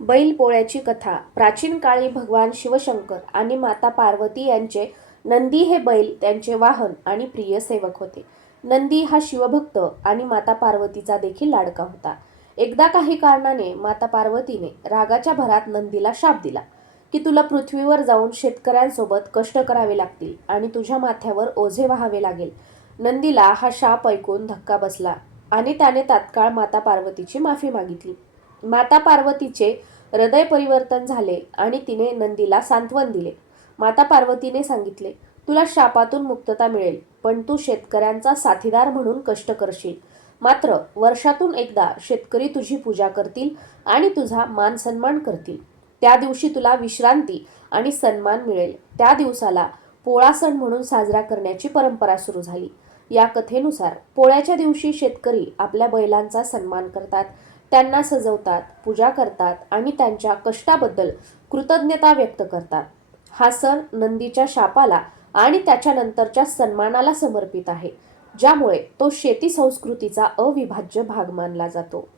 बैल पोळ्याची कथा. प्राचीन काळी भगवान शिवशंकर आणि माता पार्वती यांचे नंदी हे बैल त्यांचे वाहन आणि प्रिय सेवक होते. नंदी हा शिवभक्त आणि माता पार्वतीचा देखील लाडका होता. एकदा काही कारणाने माता पार्वतीने रागाच्या भरात नंदीला शाप दिला की तुला पृथ्वीवर जाऊन शेतकऱ्यांसोबत कष्ट करावे लागतील आणि तुझ्या माथ्यावर ओझे व्हावे लागेल. नंदीला हा शाप ऐकून धक्का बसला आणि त्याने तात्काळ माता पार्वतीची माफी मागितली. माता पार्वतीचे हृदय परिवर्तन झाले आणि तिने नंदीला सांत्वन दिले. माता पार्वतीने सांगितले तुला शापातून मुक्तता मिळेल पण तू शेतकऱ्यांचा साथीदार म्हणून कष्ट करशील. मात्र वर्षातून एकदा शेतकरी तुझी पूजा करतील आणि तुझा मान सन्मान करतील. त्या दिवशी तुला विश्रांती आणि सन्मान मिळेल. त्या दिवसाला पोळा सण म्हणून साजरा करण्याची परंपरा सुरू झाली. या कथेनुसार पोळ्याच्या दिवशी शेतकरी आपल्या बैलांचा सन्मान करतात त्यांना सजवतात पूजा करतात आणि त्यांच्या कष्टाबद्दल कृतज्ञता व्यक्त करतात. हा सण नंदीच्या शापाला आणि त्याच्यानंतरच्या सन्मानाला समर्पित आहे ज्यामुळे तो शेती संस्कृतीचा अविभाज्य भाग मानला जातो.